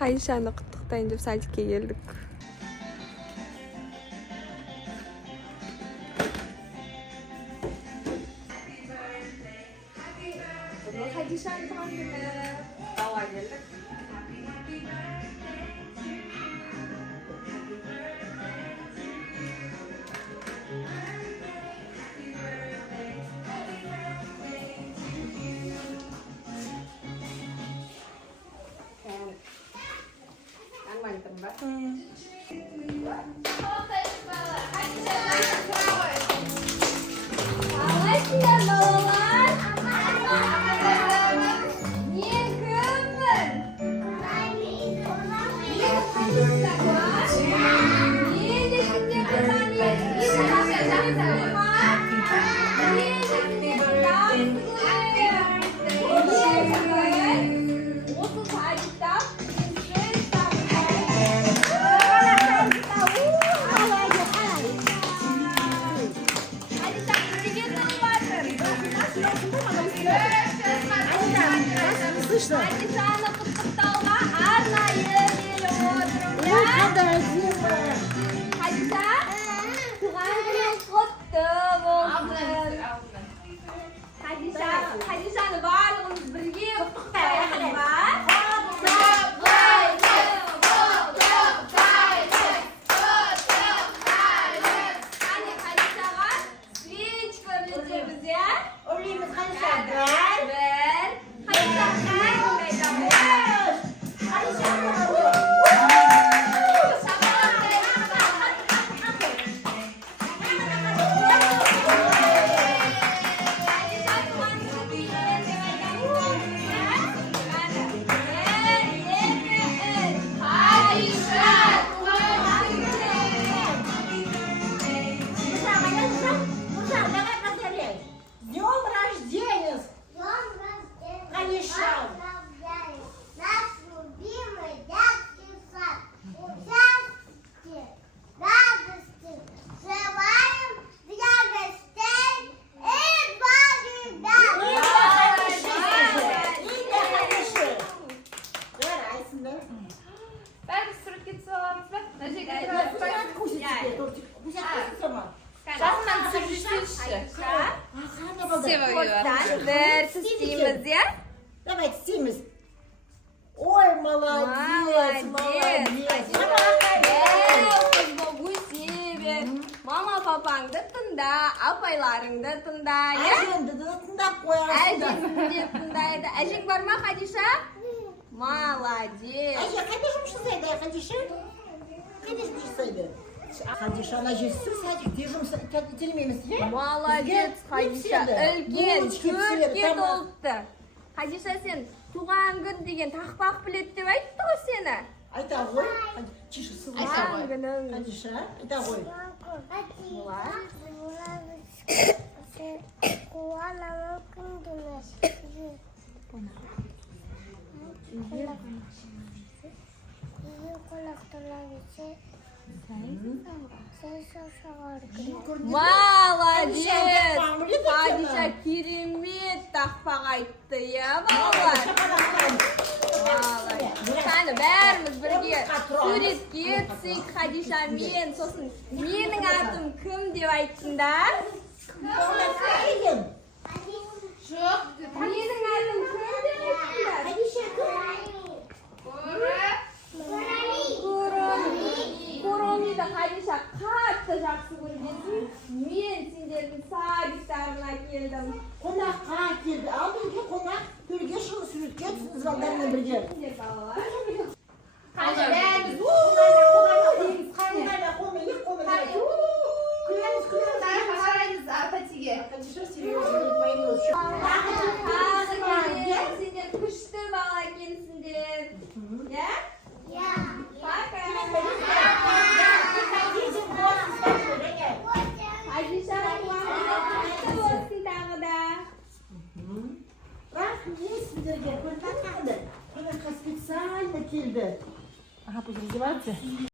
Ayşe'ni құттықтайын деп садикке келдік. Ayşe'nin туған күні. Дауға келдік. Ayşe'ni құттықтауға арнайы келіп отырмын. Ayşe, туған күнің құтты болсын. Ayşe'ni барлығымыз бірге құттықтайық ба? Давайте стимус. Ой, молодец, молодец. Мама папаңды тыңда, апайларыңды тыңда. Әжеңді де тыңдап қоясың. Әжеңді де тыңдайды. Әжең бар ма, Хадиша? Молодец. Әже, қайда жұмыс жасайды, Хадиша? Қайда жұмыс жасайды? Хадиша, ана жесі садикте жұмыс итермейміз, иә? Молодец, Хадиша. Үлкен, төртке толыпты. Хадиша, сен туған күн деген тақпақ білет деп айтты ғой сені. Айта ғой. Тише, сылға. Хадиша, айта ғой. Молодец! Хадиша керемет тақпақ айтты, иә, балалар? Қане, бәріміз бірге суретке түсейік Хадишамен. Сосын, менің атым кім деп айттыңдар? Жоқ, менің атым кім деп айттыңдар? Коромиді Хадиша қатты жақсы көргенсің. Мен сендердің садиктарына келдім. Қонаққа келді. Алдыңғы қонақ төрге шығып суретке түсіңіз балдармен бірге. Сендер күшті бала екенсіңдер. Иә? Пока. Хадиша, құтты болсын тағы да. Не сіздерге? Қонаққа специально келді. Ага, пусть раздеваться.